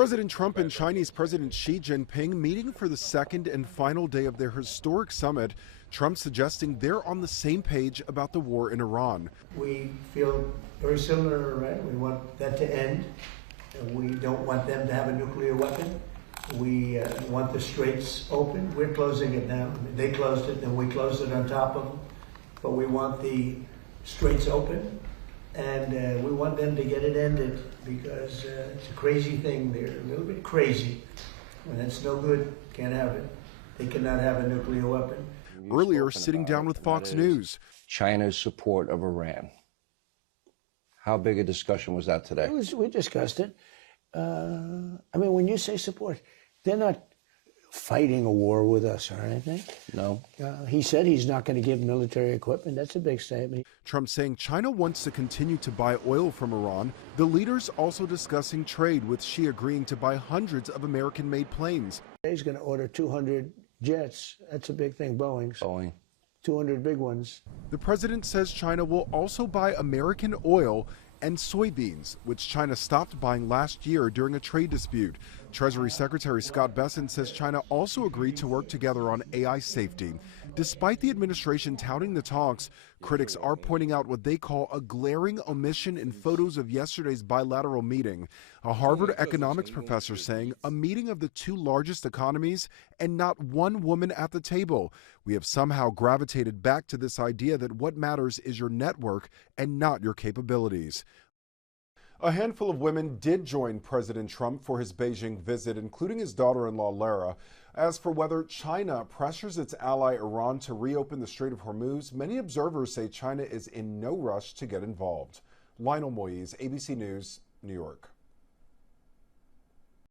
President Trump and Chinese President Xi Jinping meeting for the second and final day of their historic summit. Trump suggesting they're on the same page about the war in Iran. We feel very similar to Iran. We want that to end. We don't want them to have a nuclear weapon. We want the straits open. We're closing it now. They closed it, and we closed it on top of them. But we want the straits open, and we want them to get it ended because it's a crazy thing. They're a little bit crazy, and it's no good. Can't have it. They cannot have a nuclear weapon. Earlier, sitting down with Fox News. China's support of Iran. How big a discussion was that today? We discussed it. I mean, when you say support, they're not fighting a war with us or anything. No. He said he's not going to give military equipment. That's a big statement. Trump saying China wants to continue to buy oil from Iran. The leaders also discussing trade, with Xi agreeing to buy hundreds of American-made planes. He's going to order 200 jets. That's a big thing, Boeing's. Boeing. 200 big ones. The president says China will also buy American oil and soybeans, which China stopped buying last year during a trade dispute. Treasury Secretary Scott Bessent says China also agreed to work together on AI safety. Despite the administration touting the talks, critics are pointing out what they call a glaring omission in photos of yesterday's bilateral meeting. A Harvard economics professor saying a meeting of the two largest economies and not one woman at the table. We have somehow gravitated back to this idea that what matters is your network and not your capabilities. A handful of women did join President Trump for his Beijing visit, including his daughter-in-law, Lara. As for whether China pressures its ally Iran to reopen the Strait of Hormuz, many observers say China is in no rush to get involved. Lionel Moise, ABC News, New York.